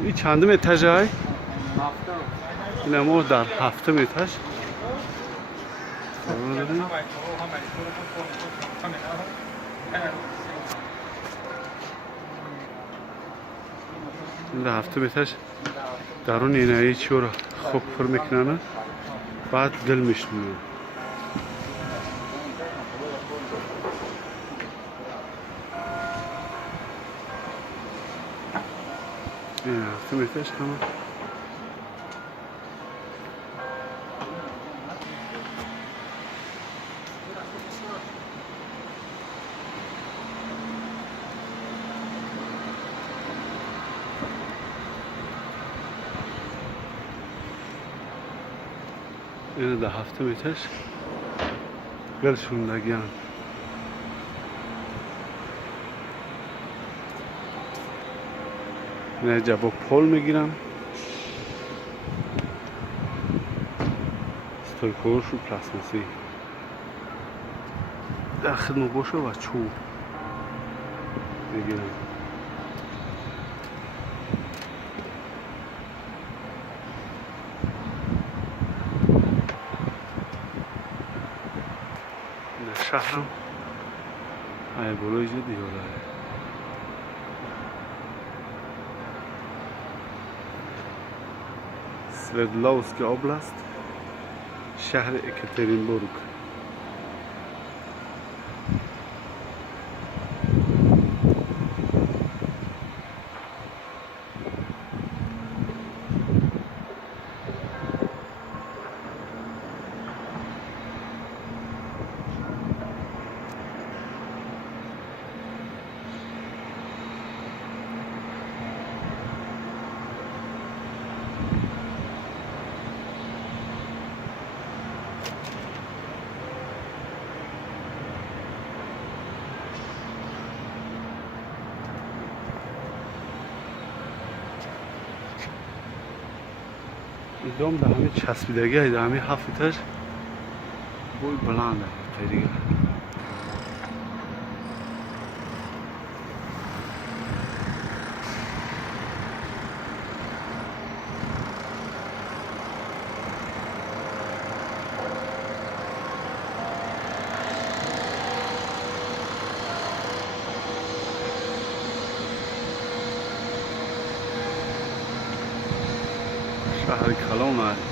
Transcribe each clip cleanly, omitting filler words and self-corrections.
این چندم اتاج های؟ هفتم. این ما در هفتم اتاج. این در هفتم اتاج درون اینایی چی رو خوب پر میکنن بعد دل میشنن. این هفتم اتاج همه این در هفتم اتاج گلشوندگیان. این جبا پول میگیرن ستایکورش و پلاسماسی در خدمت باشه و چوب میگیرن. این شهرم های بلوی جدی داره. سوردلوفسکی اوبلاست شهر اکاترینبورگ. دوم در همه چسبیدگی های در همه هفت اتاج بوی بلند هست دیگه. شهر کلان است.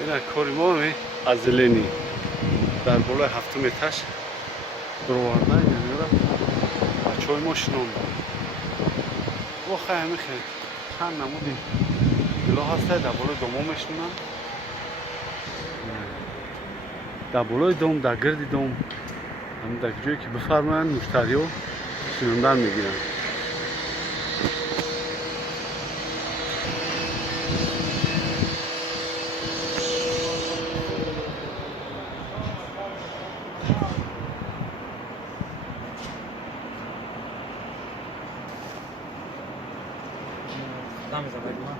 این کوریمامی از لینی در بالای هفتم اتاج برآورده یعنی را بچه‌های ما شناندن. واقعا همین خیلی چند نمودی گلا هسته در بالای دوم میشنن. در بالای دوم در گرد دوم هم در جایی که بفرمایند مشتری ها شنوندن میگیرن. Dame esa película.